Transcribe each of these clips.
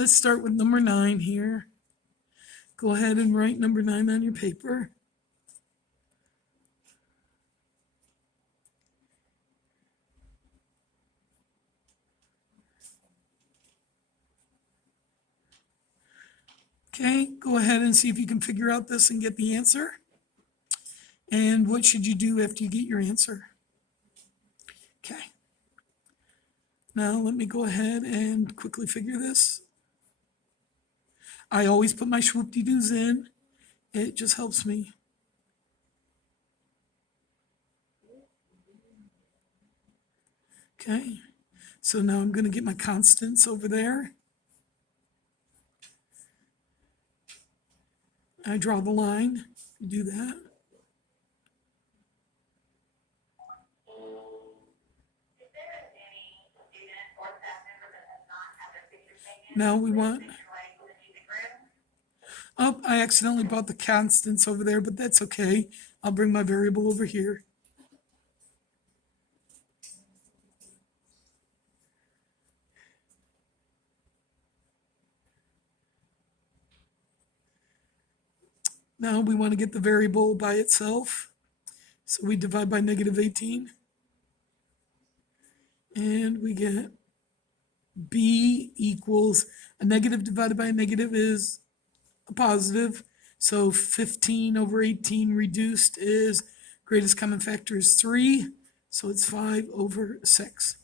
let's start with number 9 here. Go ahead and write number 9 on your paper. Okay, go ahead and see if you can figure out this and get the answer. And what should you do after you get your answer? Okay. Now let me go ahead and quickly figure this. I always put my swoop-de-doos in. It just helps me. Okay, so now I'm going to get my constants over there. I draw the line, do that. Now we want, oh, I accidentally brought the constants over there, but that's okay. I'll bring my variable over here. Now we want to get the variable by itself. So we divide by -18. And we get b equals, a negative divided by a negative is a positive. So 15 over 18 reduced is, greatest common factor is 3. So it's 5 over 6.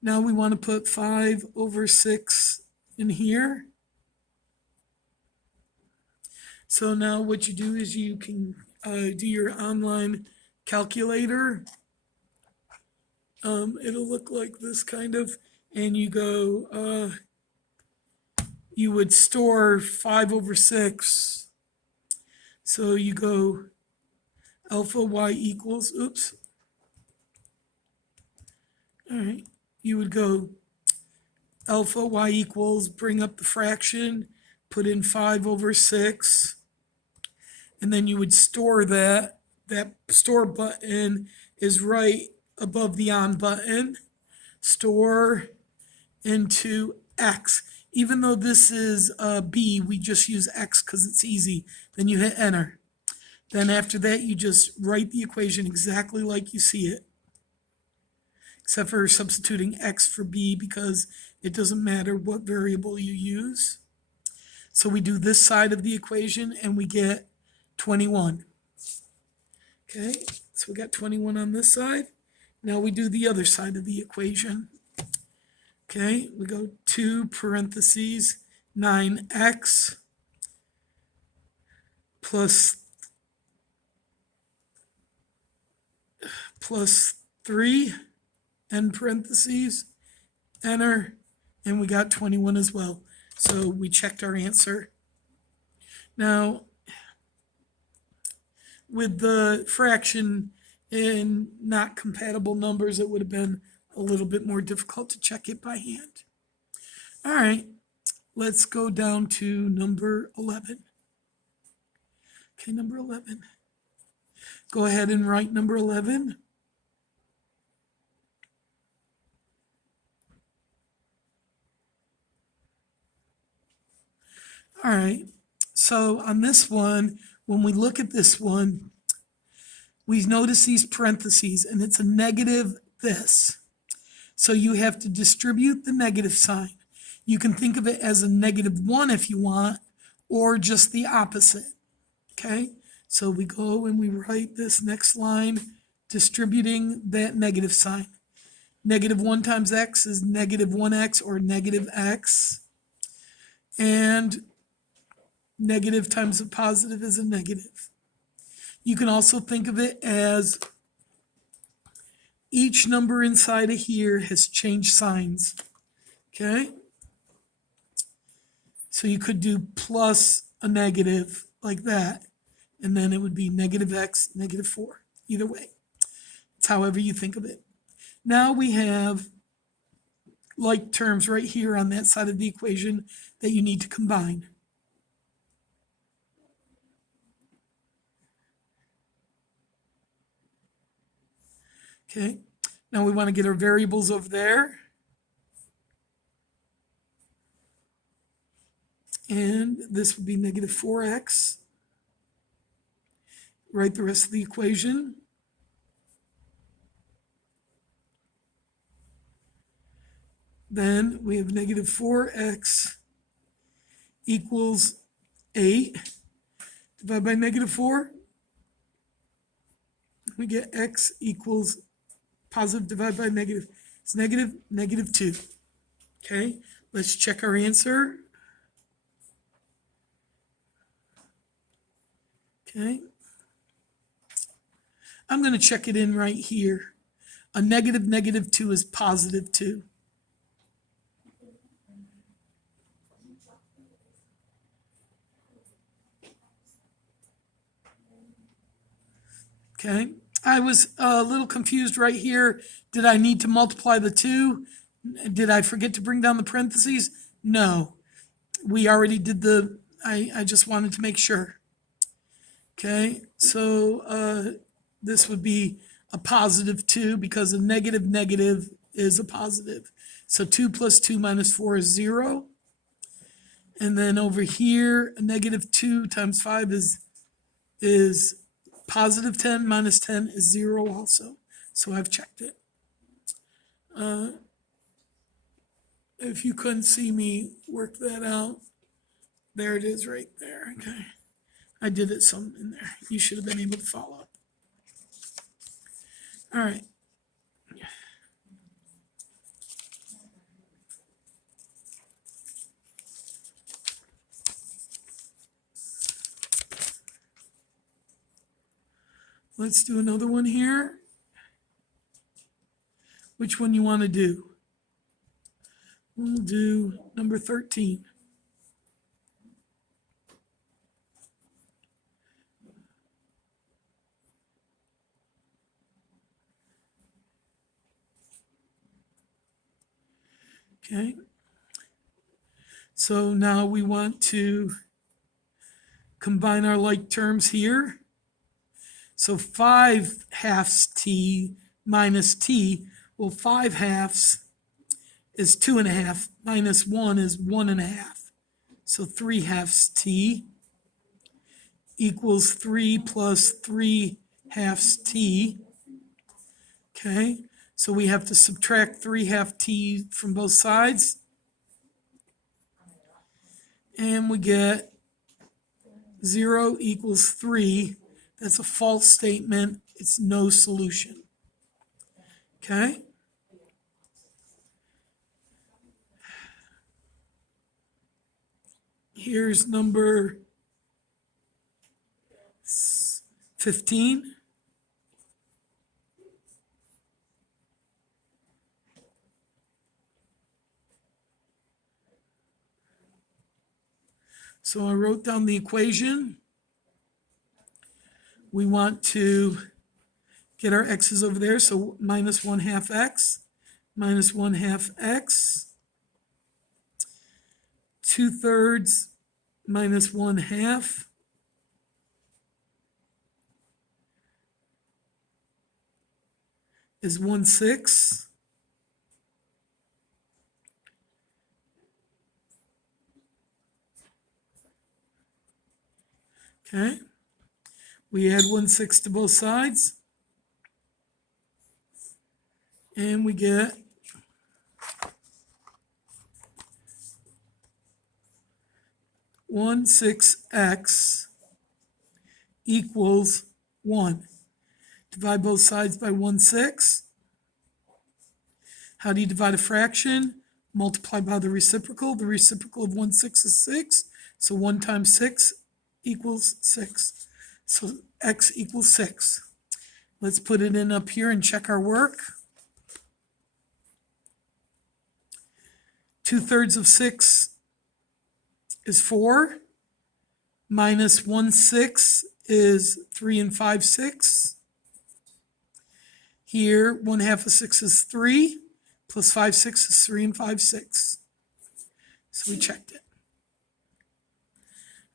Now we want to put 5 over 6 in here. So now what you do is you can do your online calculator. It'll look like this kind of, and you go, you would store 5 over 6. So you go alpha y equals, oops. All right, you would go alpha y equals, bring up the fraction, put in 5 over 6. And then you would store that. That store button is right above the on button. Store into X. Even though this is B, we just use X because it's easy. Then you hit enter. Then after that, you just write the equation exactly like you see it. Except for substituting X for B because it doesn't matter what variable you use. So we do this side of the equation and we get 21. Okay, so we got 21 on this side. Now we do the other side of the equation. Okay, we go 2 parentheses 9x plus 3 end parentheses, enter, and we got 21 as well. So we checked our answer. Now, with the fraction in not compatible numbers, it would have been a little bit more difficult to check it by hand. All right, let's go down to number 11. Okay, number 11. Go ahead and write number 11. All right, so on this one, when we look at this one, we notice these parentheses, and it's a negative this. So you have to distribute the negative sign. You can think of it as a -1 if you want, or just the opposite. Okay, so we go and we write this next line, distributing that negative sign. -1 times x is -1x or -x. And negative times a positive is a negative. You can also think of it as each number inside of here has changed signs. Okay? So you could do plus a negative like that, and then it would be -x, -4. Either way. It's however you think of it. Now we have like terms right here on that side of the equation that you need to combine. Okay, now we want to get our variables over there. And this would be negative 4x. Write the rest of the equation. Then we have negative 4x equals 8. Divide by negative 4. We get x equals positive divided by negative. It's negative, negative 2. Okay, let's check our answer. Okay. I'm going to check it in right here. A negative negative 2 is positive 2. Okay, I was a little confused right here. Did I need to multiply the 2? Did I forget to bring down the parentheses? No, we already did the, I just wanted to make sure. Okay, so this would be a positive 2 because a negative negative is a positive. So 2 plus 2 minus 4 is 0. And then over here, a negative 2 times 5 is positive 10 minus 10 is 0 also. So I've checked it. If you couldn't see me work that out, there it is right there. Okay. I did it some in there. You should have been able to follow. All right. Let's do another one here. Which one you want to do? We'll do number 13. Okay. So now we want to combine our like terms here. So 5 halves t minus t, well, 5 halves is 2.5 minus 1 is 1.5. So 3 halves t equals 3 plus 3 halves t. Okay, so we have to subtract 3 half t from both sides. And we get 0 equals 3. That's a false statement. It's no solution. Okay? Here's number 15. So I wrote down the equation. We want to get our x's over there, so minus 1/2 x, minus 1/2 x, 2/3 minus 1/2 is 1/6. Okay, we add 1/6 to both sides, and we get 1/6x equals 1. Divide both sides by 1/6. How do you divide a fraction? Multiply by the reciprocal. The reciprocal of 1/6 is 6. So 1 times 6 equals 6. So x equals 6. Let's put it in up here and check our work. 2/3 of 6 is 4. Minus 1/6 is 3 5/6. Here, 1/2 of 6 is 3. Plus 5/6 is 3 5/6. So we checked it.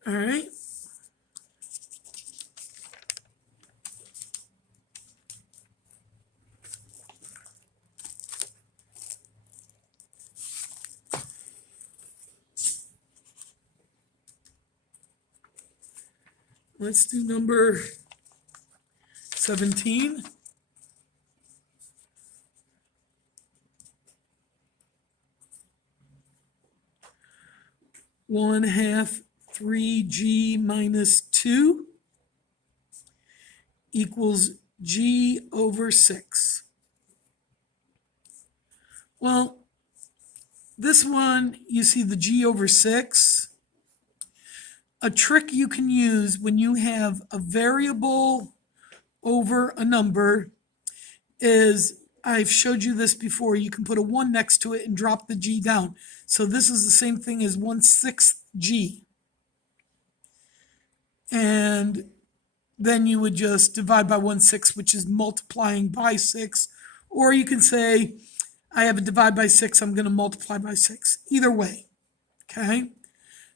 All right. Let's do number 17. One half 3g minus 2 equals g over 6. Well, this one, you see the g over 6. A trick you can use when you have a variable over a number is, I've showed you this before, you can put a 1 next to it and drop the g down. So this is the same thing as 1/6 g. And then you would just divide by 1/6, which is multiplying by 6. Or you can say, I have a divide by 6, I'm going to multiply by 6. Either way, okay?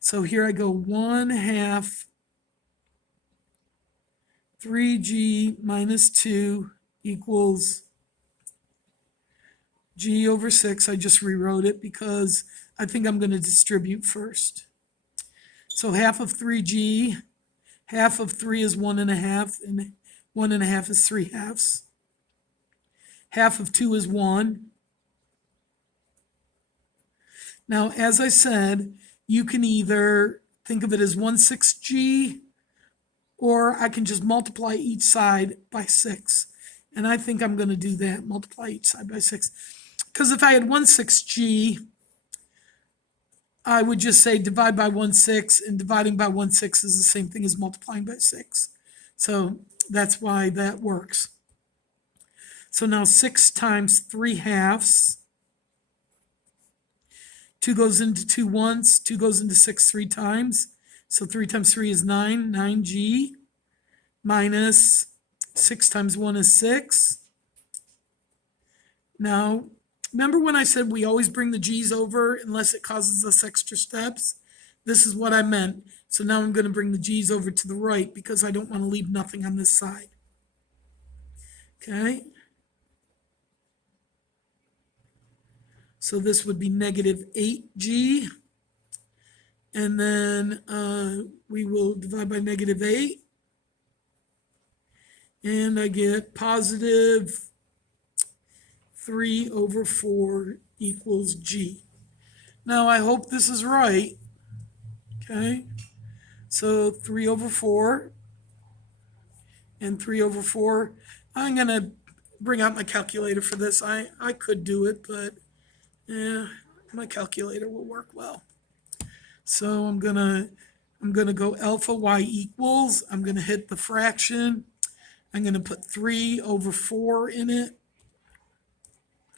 So here I go, 1 half 3g minus 2 equals g over 6. I just rewrote it because I think I'm going to distribute first. So half of 3g, half of 3 is 1.5, and 1.5 is 3/2. Half of 2 is 1. Now, as I said, you can either think of it as 1/6 g, or I can just multiply each side by 6. And I think I'm going to do that, multiply each side by 6. Because if I had 1/6 g, I would just say divide by 1/6, and dividing by 1/6 is the same thing as multiplying by 6. So that's why that works. So now 6 times 3/2. 2 goes into 2 once, 2 goes into 6 3 times. So 3 times 3 is 9, 9g, minus 6 times 1 is 6. Now, remember when I said we always bring the g's over unless it causes us extra steps? This is what I meant. So now I'm going to bring the g's over to the right because I don't want to leave nothing on this side. Okay? So this would be negative 8g. And then we will divide by negative 8. And I get positive 3 over 4 equals g. Now I hope this is right. Okay? So 3 over 4 and 3 over 4. I'm going to bring out my calculator for this. I could do it, but yeah, my calculator will work well. So I'm gonna go alpha y equals, I'm gonna hit the fraction, I'm gonna put 3 over 4 in it.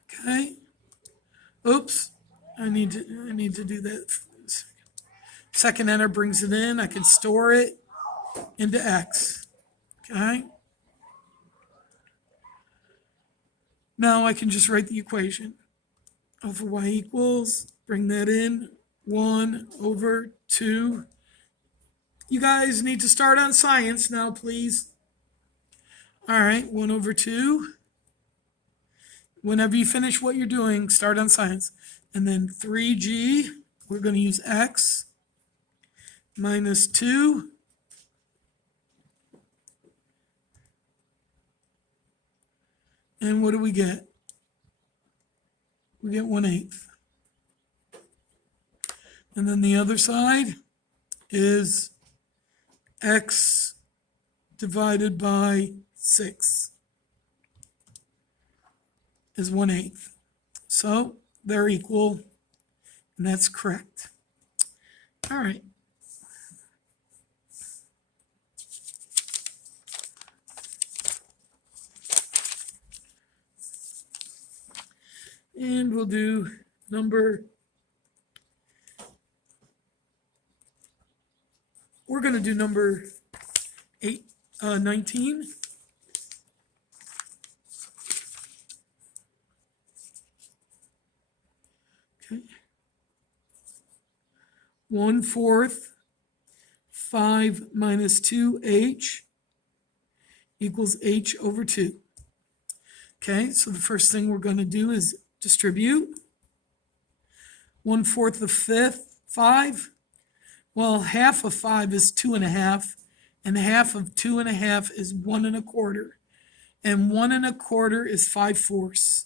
Okay. Oops, I need to do that. Second enter brings it in, I can store it into x. Okay. Now I can just write the equation. Alpha y equals, bring that in, 1 over 2. You guys need to start on science now, please. All right, 1 over 2. Whenever you finish what you're doing, start on science. And then 3g, we're going to use x, minus 2. And what do we get? We get 1/8. And then the other side is x divided by 6 is 1/8. So they're equal, and that's correct. All right. And we'll do number, we're going to do number 19. Okay. 1/4 5 minus 2h equals h over 2. Okay, so the first thing we're going to do is distribute. 1/4 of 5. Well, half of 5 is 2.5, and half of 2 1/2 is 1 1/4. And 1 1/4 is 5/4.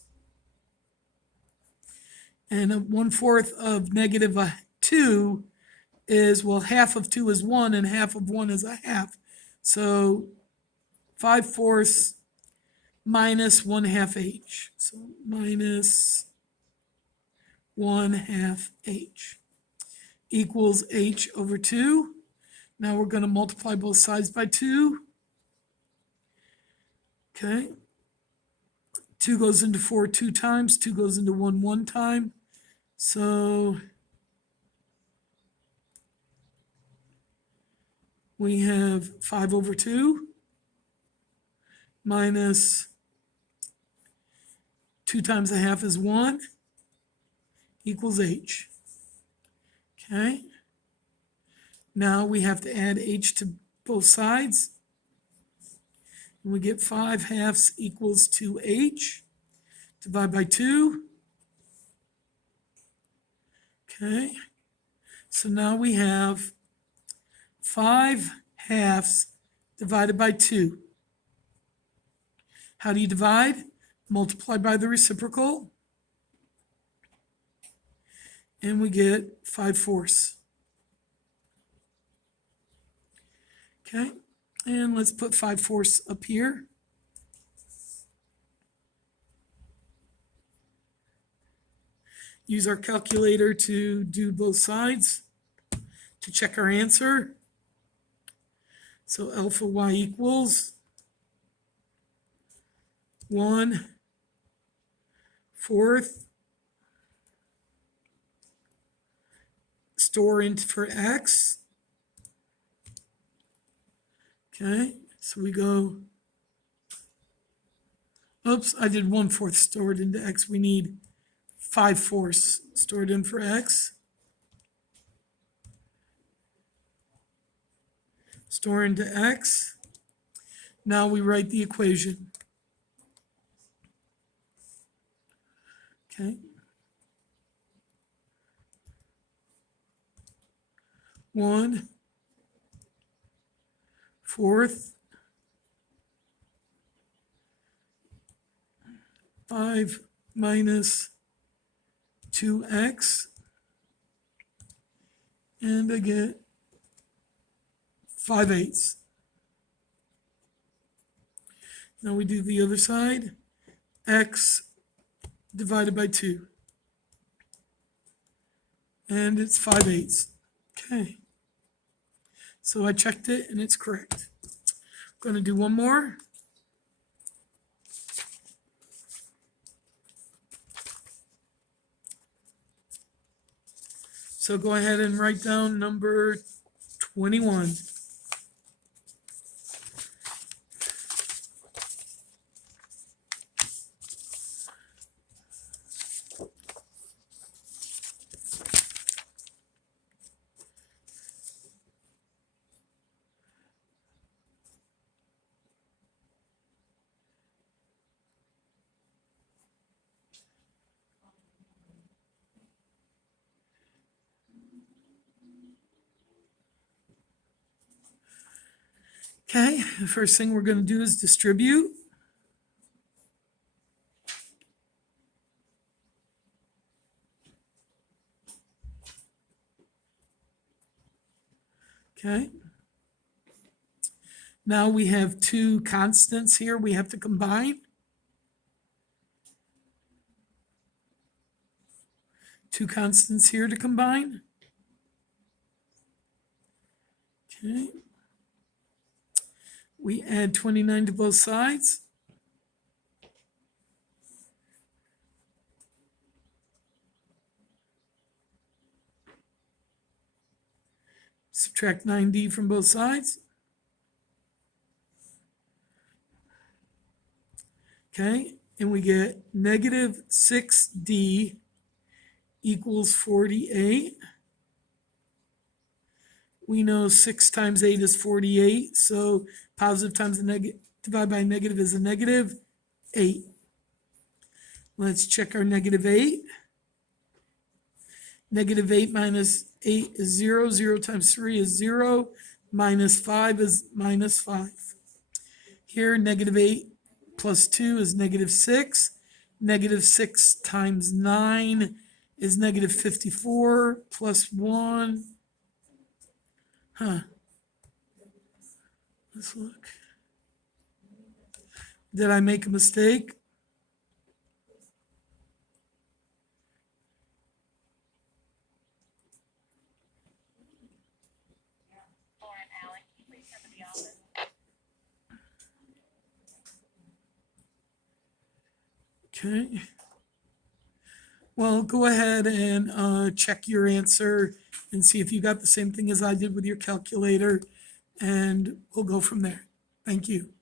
And 1/4 of negative 2 is, well, half of 2 is 1 and half of 1 is a half. So 5/4 minus 1/2 h. So minus 1/2 h equals h over 2. Now we're going to multiply both sides by 2. Okay. 2 goes into 4 2 times. 2 goes into 1 1 time. So we have 5 over 2 minus 2 times a half is 1 equals h. Okay. Now we have to add h to both sides. And we get 5/2 equals 2h. Divide by 2. Okay. So now we have 5/2 divided by 2. How do you divide? Multiply by the reciprocal. And we get 5/4. Okay, and let's put 5/4 up here. Use our calculator to do both sides to check our answer. So alpha y equals 1/4 store in for x. Okay, so we go, oops, I did 1/4 stored into x. We need 5/4 stored in for x. Store into x. Now we write the equation. Okay. 1/4 5 minus 2x, and I get 5/8. Now we do the other side. X divided by 2. And it's 5/8. Okay. So I checked it and it's correct. I'm going to do one more. So go ahead and write down number 21. Okay, the first thing we're going to do is distribute. Okay. Now we have two constants here we have to combine. Two constants here to combine. Okay. We add 29 to both sides. Subtract 9d from both sides. Okay, and we get negative 6d equals 48. We know 6 times 8 is 48, so positive times the negative, divided by negative is a negative 8. Let's check our negative 8. Negative 8 minus 8 is 0. 0 times 3 is 0. minus 5 is minus 5. Here, negative 8 plus 2 is negative 6. Negative 6 times 9 is negative 54 plus 1. Let's look. Did I make a mistake? Okay. Well, go ahead and check your answer and see if you got the same thing as I did with your calculator, and we'll go from there. Thank you.